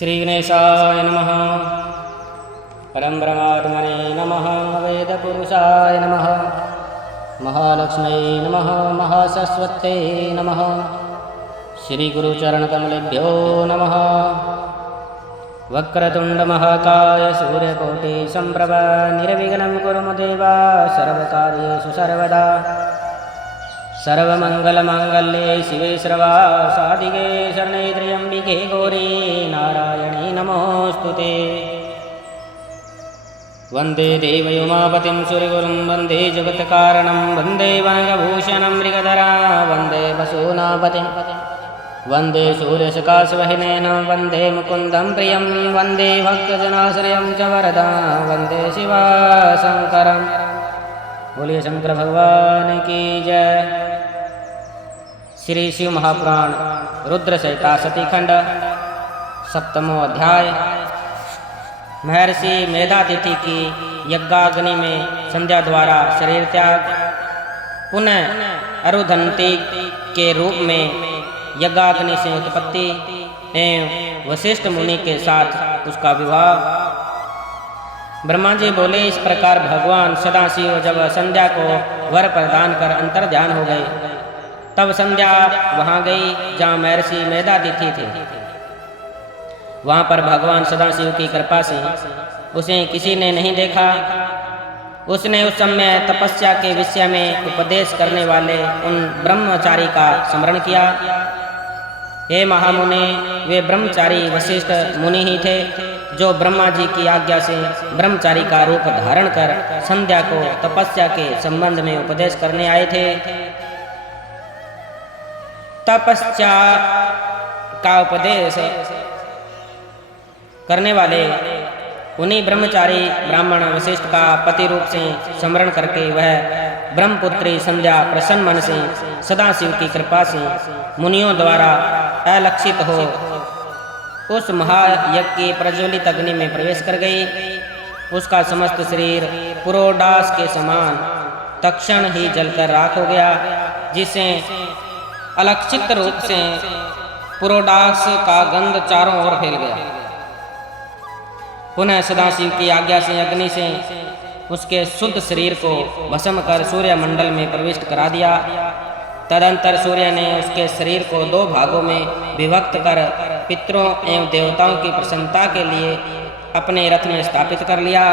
श्रीगणेशाय नमः। परब्रह्मात्मने नमः। वेदपुरुषाय नमः। महालक्ष्म्यै नमः। महासरस्वत्यै नमः। श्रीगुरुचरणकमलेभ्यो नमः। वक्रतुण्डमहाकाय सूर्यकोटिसम्प्रभ निर्विघ्नं कुरु मम देव सर्वकार्येषु सर्वदा। सर्वमङ्गलमाङ्गल्ये शिवे सर्वासाधिके शरण्ये त्र्यम्बिके गौरी नारायणी नमोऽस्तुते। वन्दे देवयोमापतिं सूर्यगुरुं वन्दे जगत्कारणं वन्दे वनगभूषणं मृगधरा वन्दे वसूनापतिं वन्दे सूर्यसकाशवहिनेन वन्दे मुकुन्दं प्रियं वन्दे भक्तजनाश्रयं च वरदा वन्दे शिवशङ्करं। बोलिए शंकर भगवान की जय। श्री शिव महापुराण रुद्र संहिता सतीखंड 7वां अध्याय। महर्षि मेधातिथि की यज्ञाग्नि में संध्या द्वारा शरीर त्याग, पुनः अरुधंती के रूप में यज्ञाग्नि से उत्पत्ति एवं वशिष्ठ मुनि के साथ उसका विवाह। ब्रह्मा जी बोले, इस प्रकार भगवान सदाशिव जब संध्या को वर प्रदान कर अंतर्ध्यान हो गए, तब संध्या वहाँ गई जहाँ महर्षि मेधातिथि थे। वहाँ पर भगवान सदाशिव की कृपा से उसे किसी ने नहीं देखा। उसने उस समय तपस्या के विषय में उपदेश करने वाले उन ब्रह्मचारी का स्मरण किया। हे महामुने, वे ब्रह्मचारी वशिष्ठ मुनि ही थे जो ब्रह्मा जी की आज्ञा से ब्रह्मचारी का रूप धारण कर संध्या को तपस्या के संबंध में उपदेश करने आए थे। तपस्या का उपदेश करने वाले उन्हीं ब्रह्मचारी ब्राह्मण वशिष्ठ का पति रूप से स्मरण करके वह ब्रह्मपुत्री संध्या प्रसन्न मन से सदाशिव की कृपा से मुनियों द्वारा अलक्षित हो उस महायज्ञ की प्रज्वलित अग्नि में प्रवेश कर गई। उसका समस्त शरीर पुरोडास के समान तत्क्षण ही जलकर राख हो गया, जिसे अलक्षित रूप से पुरोडास का गंध चारों ओर फैल गया। पुनः सदाशिव की आज्ञा से अग्नि से उसके शुद्ध शरीर को भस्म कर सूर्य मंडल में प्रविष्ट करा दिया। तदंतर सूर्य ने उसके शरीर को 2 भागों में विभक्त कर पितरों एवं देवताओं की प्रसन्नता के लिए अपने रथ में स्थापित कर लिया।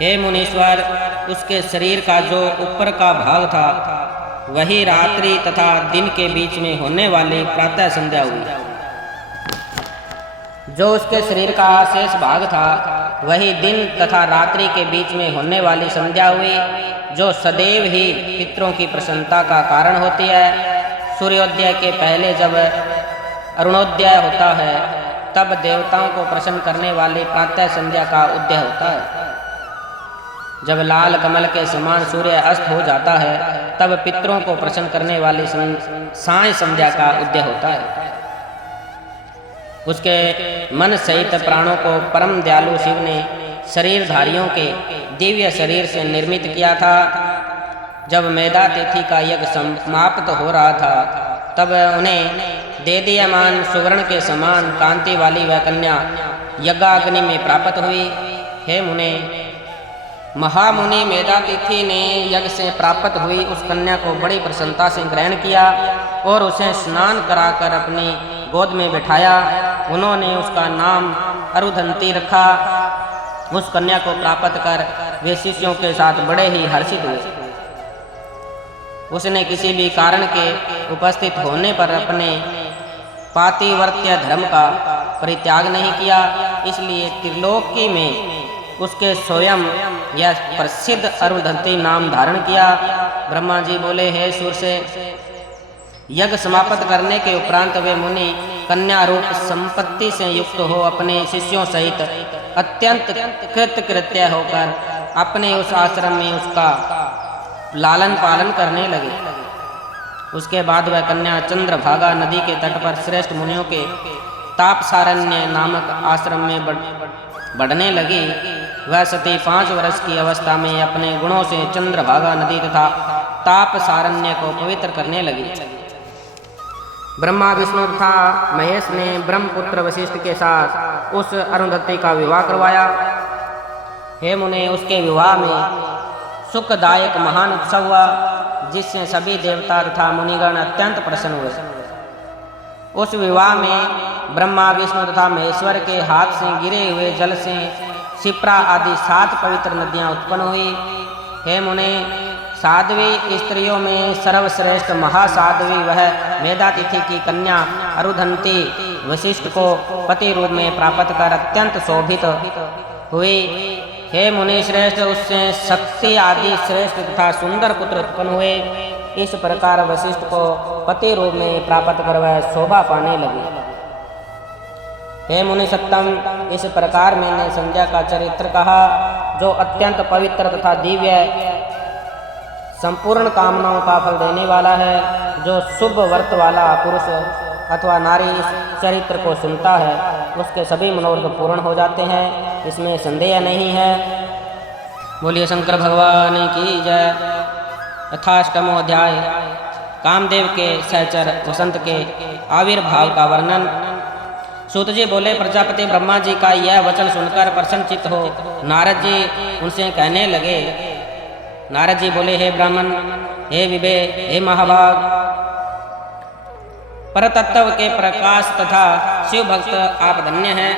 हे मुनीश्वर, उसके शरीर का जो ऊपर का भाग था वही रात्रि तथा दिन के बीच में होने वाली प्रातः संध्या हुई। जो उसके शरीर का शेष भाग था वही दिन तथा रात्रि के बीच में होने वाली संध्या हुई, जो सदैव ही पितरों की प्रसन्नता का कारण होती है। सूर्योदय के पहले जब अरुणोदय होता है, तब देवताओं को प्रसन्न करने वाली प्रातः संध्या का उदय होता है। जब लाल कमल के समान सूर्य अस्त हो जाता है, तब पितरों को प्रसन्न करने वाली साय संध्या का उदय होता है। उसके मन सहित प्राणों को परम दयालु शिव ने शरीरधारियों के दिव्य शरीर से निर्मित किया था। जब मेधातिथि का यज्ञ समाप्त हो रहा था, तब उन्हें देदीयमान सुवर्ण के समान कांति वाली वह कन्या यज्ञाग्नि में प्राप्त हुई। हे मुने, महामुनि मेधातिथि ने यज्ञ से प्राप्त हुई उस कन्या को बड़ी प्रसन्नता से ग्रहण किया और उसे स्नान कराकर अपनी गोद में बिठाया। उन्होंने उसका नाम अरुधंती रखा। उस कन्या को प्राप्त कर वे शिष्यों के साथ बड़े ही हर्षित हुए। उसने किसी भी कारण के उपस्थित होने पर अपने पातिव्रत्य धर्म का परित्याग नहीं किया, इसलिए त्रिलोकी में उसके स्वयं यह प्रसिद्ध अरुधंती नाम धारण किया। ब्रह्मा जी बोले, हे सूर्य, यज्ञ समाप्त करने के उपरांत वे मुनि कन्या रूप संपत्ति से युक्त हो अपने शिष्यों सहित अत्यंत कृतकृत्य होकर अपने उस आश्रम में उसका लालन पालन करने लगे। उसके बाद वह कन्या चंद्रभागा नदी के तट पर श्रेष्ठ मुनियों के तापसारण्य नामक आश्रम में बढ़ने लगी। वह सती 5 वर्ष की अवस्था में अपने गुणों से चंद्रभागा नदी तथा तापसारण्य को पवित्र करने लगी। ब्रह्मा विष्णु तथा महेश ने ब्रह्मपुत्र वशिष्ठ के साथ उस अरुंधति का विवाह करवाया। हे मुने, उसके विवाह में सुखदायक महान उत्सव हुआ, जिससे सभी देवता तथा मुनिगण अत्यंत प्रसन्न हुए। उस विवाह में ब्रह्मा विष्णु तथा महेश्वर के हाथ से गिरे हुए जल से शिप्रा आदि 7 पवित्र नदियां उत्पन्न हुई। हे मुने, साध्वी स्त्रियों में सर्वश्रेष्ठ महासाध्वी वह मेधातिथि की कन्या अरुंधति वशिष्ठ को पति रूप में प्राप्त कर अत्यंत शोभित हुई। हे मुनि श्रेष्ठ, उससे शक्ति आदि श्रेष्ठ तथा सुंदर पुत्र उत्पन्न हुए। इस प्रकार वशिष्ठ को पति रूप में प्राप्त कर वह शोभा पाने लगी। हे मुनि सत्तम, इस प्रकार मैंने संध्या का चरित्र कहा, जो अत्यंत पवित्र तथा दिव्य संपूर्ण कामनाओं का फल देने वाला है। जो शुभ व्रत वाला पुरुष अथवा नारी इस चरित्र को सुनता है, उसके सभी मनोरथ पूर्ण हो जाते हैं, इसमें संदेह नहीं है। बोलिए शंकर भगवान की जय। अथाष्टमो अध्याय कामदेव के सहचर वसंत के आविर्भाव का वर्णन। सूत जी बोले, प्रजापति ब्रह्मा जी का यह वचन सुनकर प्रसन्नचित्त हो नारद जी उनसे कहने लगे। नारद जी बोले, हे ब्राह्मण, हे विवे, हे महाभाग, परतत्व के प्रकाश तथा शिव भक्त आप धन्य हैं।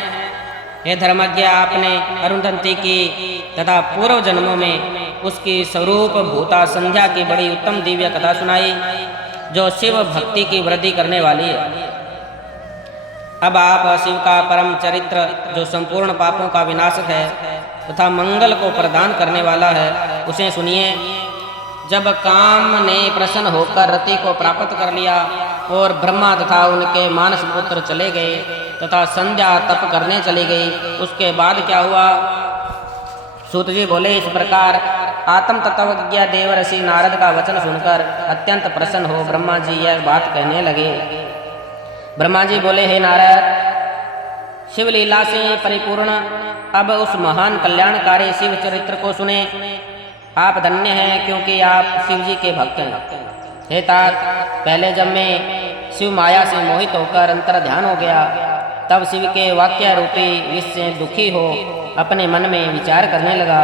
हे धर्मज्ञ, आपने अरुंधति की तथा पूर्व जन्मों में उसकी स्वरूप भूता संध्या की बड़ी उत्तम दिव्य कथा सुनाई, जो शिव भक्ति की वृद्धि करने वाली है। अब आप शिव का परम चरित्र, जो संपूर्ण पापों का विनाशक है तथा मंगल को प्रदान करने वाला है, उसे सुनिए। जब काम ने प्रसन्न होकर रति को प्राप्त कर लिया और ब्रह्मा तथा उनके मानस पुत्र चले गए तथा संध्या तप करने चली गई, उसके बाद क्या हुआ? सूत जी बोले, इस प्रकार आत्म तत्वज्ञ देवर्षि नारद का वचन सुनकर अत्यंत प्रसन्न हो ब्रह्मा जी यह बात कहने लगे। ब्रह्मा जी बोले, हे नारद, शिवलीला से परिपूर्ण अब उस महान कल्याणकारी शिव चरित्र को सुने। आप धन्य हैं, क्योंकि आप शिव जी के भक्त हैं। हे तात, पहले जब मैं शिव माया से मोहित होकर अंतर ध्यान हो गया, तब शिव के वाक्य रूपी विष से दुखी हो अपने मन में विचार करने लगा।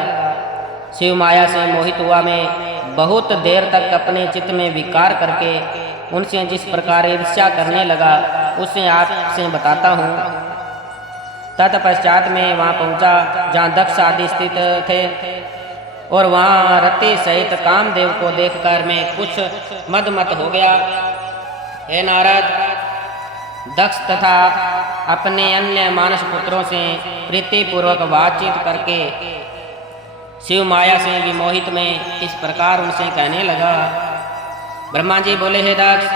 शिव माया से मोहित हुआ मैं बहुत देर तक अपने चित्त में विकार करके उनसे जिस प्रकार ईर्ष्या करने लगा, उसे आपसे बताता हूँ। तत्पश्चात मैं वहाँ पहुँचा जहाँ दक्ष आदि स्थित थे, और वहाँ रति सहित कामदेव को देखकर मैं कुछ मदमत हो गया। हे नारद, दक्ष तथा अपने अन्य मानस पुत्रों से प्रीतिपूर्वक बातचीत करके शिव माया से विमोहित में इस प्रकार उनसे कहने लगा। ब्रह्मा जी बोले, हे दक्ष,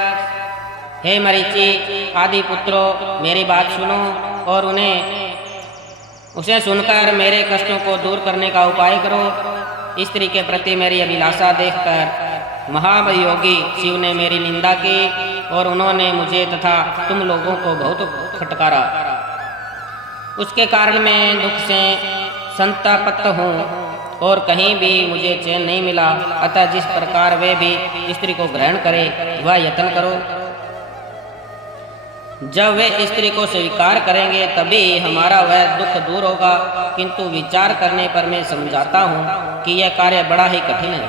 हे मरीचि आदि पुत्रों, मेरी बात सुनो और उसे सुनकर मेरे कष्टों को दूर करने का उपाय करो। स्त्री के प्रति मेरी अभिलाषा देखकर महायोगी शिव ने मेरी निंदा की और उन्होंने मुझे तथा तुम लोगों को बहुत फटकारा। उसके कारण मैं दुख से संतप्त हूँ और कहीं भी मुझे चैन नहीं मिला। अतः जिस प्रकार वे भी स्त्री को ग्रहण करे वह यत्न करो। जब वे स्त्री को स्वीकार करेंगे तभी हमारा वह दुख दूर होगा, किंतु विचार करने पर मैं समझाता हूँ कि यह कार्य बड़ा ही कठिन है।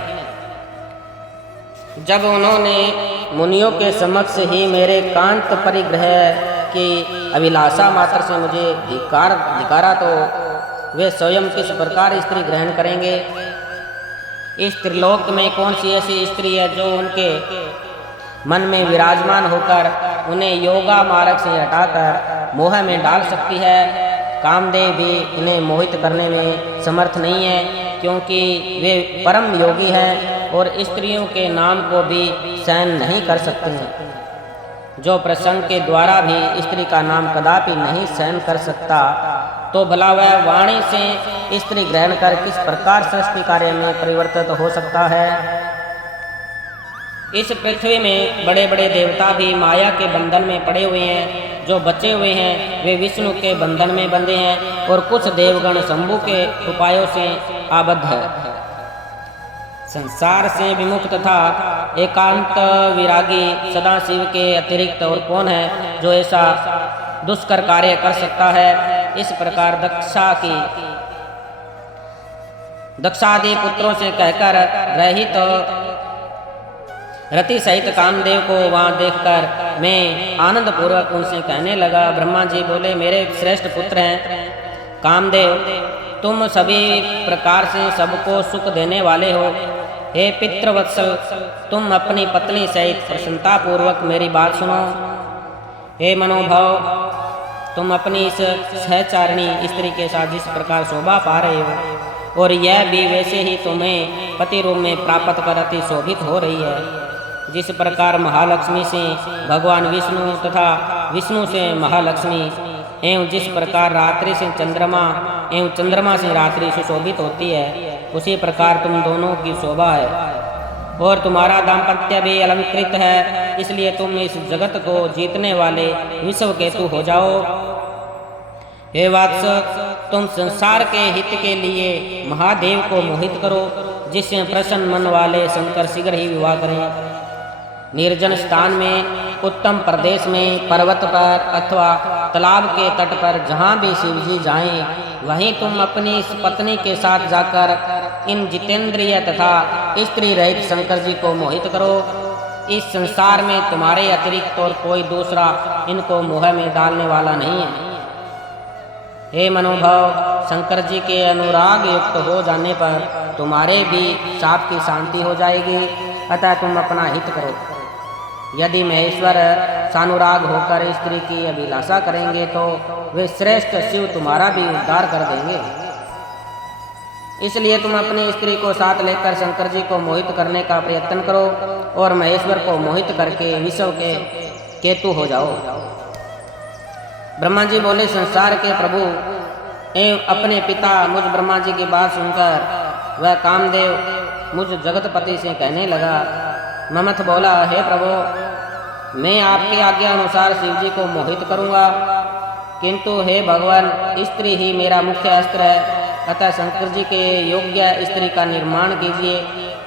जब उन्होंने मुनियों के समक्ष ही मेरे कांत परिग्रह की अभिलाषा मात्र से मुझे धिक्कारा तो वे स्वयं किस प्रकार स्त्री ग्रहण करेंगे? इस त्रिलोक में कौन सी ऐसी स्त्री है जो उनके मन में विराजमान होकर उन्हें योगा मार्ग से हटाकर मोह में डाल सकती है? कामदेव भी उन्हें मोहित करने में समर्थ नहीं है, क्योंकि वे परम योगी हैं और स्त्रियों के नाम को भी सहन नहीं कर सकते हैं। जो प्रसंग के द्वारा भी स्त्री का नाम कदापि नहीं सहन कर सकता, तो भला वह वाणी से स्त्री ग्रहण कर किस प्रकार सृष्टि कार्य में परिवर्तित हो सकता है? इस पृथ्वी में बड़े बड़े देवता भी माया के बंधन में पड़े हुए हैं। जो बचे हुए हैं वे विष्णु के बंधन में बंधे हैं और कुछ देवगण शंभु के उपायों से आबद्ध है। संसार से विमुख तथा एकांत विरागी सदाशिव के अतिरिक्त और कौन है जो ऐसा दुष्कर कार्य कर सकता है। इस प्रकार दक्षादि पुत्रों से कहकर रहित रति सहित कामदेव को वहां देखकर मैं आनंद पूर्वक उनसे कहने लगा। ब्रह्मा जी बोले, मेरे श्रेष्ठ पुत्र हैं कामदेव, तुम सभी प्रकार से सबको सुख देने वाले हो। हे पितृवत्सल, तुम अपनी पत्नी सहित प्रसन्नता पूर्वक मेरी बात सुनो। हे मनोभव, तुम अपनी इस सहचारिणी स्त्री के साथ जिस प्रकार शोभा पा रहे हो और यह भी वैसे ही तुम्हें पति रूप में प्राप्त कर अति शोभित हो रही है। जिस प्रकार महालक्ष्मी से भगवान विष्णु तथा विष्णु से महालक्ष्मी एवं जिस प्रकार रात्रि से चंद्रमा एवं चंद्रमा से रात्रि सुशोभित होती है, उसी प्रकार तुम दोनों की शोभा है और तुम्हारा दाम्पत्य भी अलंकृत है। इसलिए तुम इस जगत को जीतने वाले विश्व केतु हो जाओ। हे वात्स, तुम संसार के हित के लिए महादेव को मोहित करो, जिससे प्रसन्न मन वाले शंकर शीघ्र ही विवाह करें। निर्जन स्थान में, उत्तम प्रदेश में, पर्वत पर अथवा तालाब के तट पर जहाँ भी शिवजी जाएं, वहीं तुम अपनी इस पत्नी के साथ जाकर इन जितेंद्रिय तथा स्त्री रहित शंकर जी को मोहित करो। इस संसार में तुम्हारे अतिरिक्त और कोई दूसरा इनको मोह में डालने वाला नहीं है। हे मनोभव, शंकर जी के अनुराग युक्त हो जाने पर तुम्हारे भी शाप की शांति हो जाएगी, अतः तुम अपना हित करो। यदि महेश्वर सानुराग होकर स्त्री की अभिलाषा करेंगे तो वे श्रेष्ठ शिव तुम्हारा भी उद्धार कर देंगे। इसलिए तुम अपनी स्त्री को साथ लेकर शंकर जी को मोहित करने का प्रयत्न करो और महेश्वर को मोहित करके विश्व के केतु हो जाओ। ब्रह्मा जी बोले, संसार के प्रभु एवं अपने पिता मुझ ब्रह्मा जी की बात सुनकर वह कामदेव मुझ जगतपति से कहने लगा। ममथ बोला, हे प्रभु, मैं आपकी आज्ञा अनुसार शिवजी को मोहित करूंगा, किंतु हे भगवान, स्त्री ही मेरा मुख्य अस्त्र है, अतः शंकर जी के योग्य स्त्री का निर्माण कीजिए,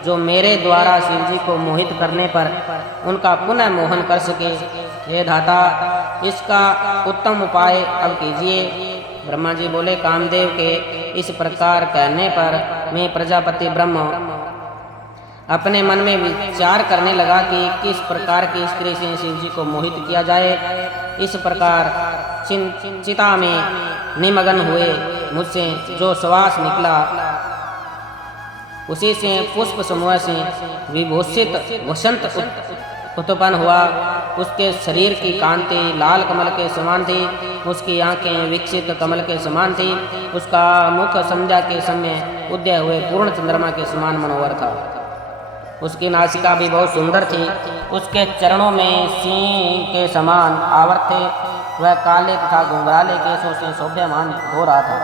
जो मेरे द्वारा शिवजी को मोहित करने पर उनका पुनः मोहन कर सके। हे धाता, इसका उत्तम उपाय अब कीजिए। ब्रह्मा जी बोले, कामदेव के इस प्रकार कहने पर मैं प्रजापति ब्रह्म अपने मन में विचार करने लगा कि किस प्रकार की स्त्री से शिव जी को मोहित किया जाए। इस प्रकार चिंता में निमग्न हुए मुझसे जो श्वास निकला, उसी से पुष्प समूह से विभूषित वसंत उत्पन्न हुआ। उसके शरीर की कांति लाल कमल के समान थी, उसकी आंखें विकसित कमल के समान थी, उसका मुख संध्या के समय उदय हुए पूर्ण चंद्रमा के समान मनोहर था। उसकी नासिका भी बहुत सुंदर थी, उसके चरणों में सिंह के समान आवर्त थे, वह काले तथा घुंघराले केशों से शोभ्यमान हो रहा था।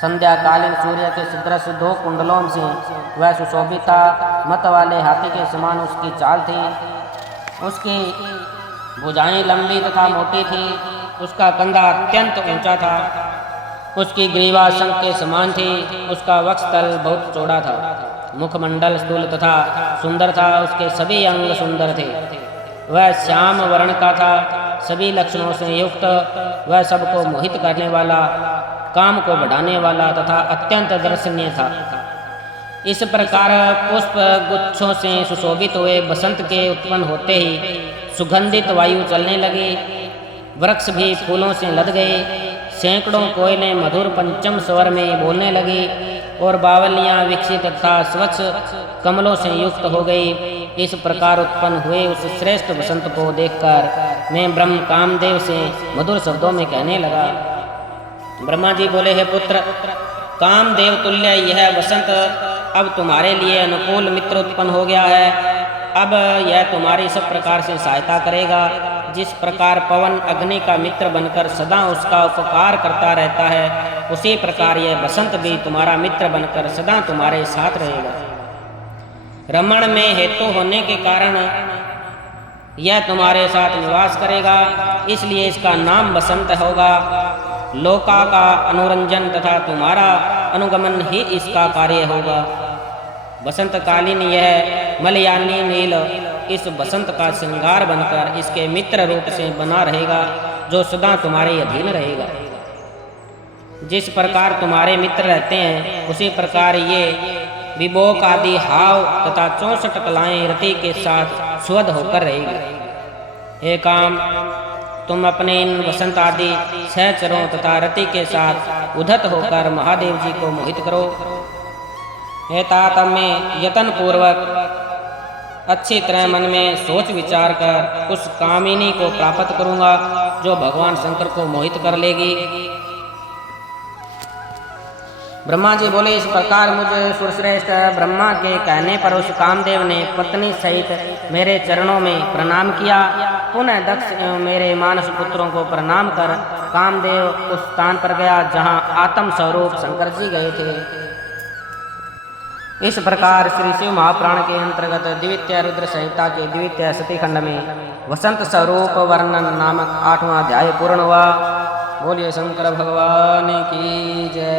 संध्या कालीन सूर्य के सदृश 2 कुंडलों से वह सुशोभित था, मत वाले हाथी के समान उसकी चाल थी, उसकी भुजाएं लंबी तथा मोटी थी, उसका कंधा अत्यंत ऊंचा था, उसकी ग्रीवा शंख के समान थी, उसका वक्षस्थल बहुत चौड़ा था, मुखमंडल स्थूल तथा सुंदर था, उसके सभी अंग सुंदर थे, वह श्याम वर्ण का था, सभी लक्षणों से युक्त, वह सबको मोहित करने वाला, काम को बढ़ाने वाला तथा अत्यंत दर्शनीय था। इस प्रकार पुष्प गुच्छों से सुशोभित हुए बसंत के उत्पन्न होते ही सुगंधित वायु चलने लगी, वृक्ष भी फूलों से लद गए, सैकड़ों कोयलें मधुर पंचम स्वर में बोलने लगी और बावलियां विकसित तथा स्वच्छ कमलों से युक्त हो गई। इस प्रकार उत्पन्न हुए उस श्रेष्ठ वसंत को देखकर मैं ब्रह्म कामदेव से मधुर शब्दों में कहने लगा। ब्रह्मा जी बोले, हे पुत्र, कामदेव तुल्य यह वसंत अब तुम्हारे लिए अनुकूल मित्र उत्पन्न हो गया है। अब यह तुम्हारी सब प्रकार से सहायता करेगा। जिस प्रकार पवन अग्नि का मित्र बनकर सदा उसका उपकार करता रहता है, उसी प्रकार यह बसंत भी तुम्हारा मित्र बनकर सदा तुम्हारे साथ रहेगा। रमण में हेतु होने के कारण यह तुम्हारे साथ निवास करेगा, इसलिए इसका नाम बसंत होगा। लोका का अनुरंजन तथा तुम्हारा अनुगमन ही इसका कार्य होगा। वसंतकालीन यह मलयानी नील इस बसंत का श्रृंगार बनकर इसके मित्र रूप से बना रहेगा, जो सदा तुम्हारे अधीन रहेगा। जिस प्रकार तुम्हारे मित्र रहते हैं, उसी प्रकार ये विभोक आदि हाव तथा 64 कलाएं रति के साथ स्वध होकर रहेगी। हे काम, तुम अपने इन वसंत आदि सहचरों तथा रति के साथ उद्धत होकर महादेव जी को मोहित करो। हे तात, मैं यत्न पूर्वक अच्छी तरह मन में सोच विचार कर उस कामिनी को प्राप्त करूंगा, जो भगवान शंकर को मोहित कर लेगी। ब्रह्मा जी बोले, इस प्रकार मुझे सुरश्रेष्ठ ब्रह्मा के कहने पर उस कामदेव ने पत्नी सहित मेरे चरणों में प्रणाम किया। पुनः दक्ष एवं मेरे मानस पुत्रों को प्रणाम कर कामदेव उस स्थान पर गया जहाँ आत्म स्वरूप शंकर जी गए थे। इस प्रकार श्री शिव महापुराण के अंतर्गत द्वितीय रुद्र संहिता के द्वितीय सती खंड में वसंत स्वरूप वर्णन नामक 8वां अध्याय पूर्ण हुआ। बोलिए शंकर भगवान की जय।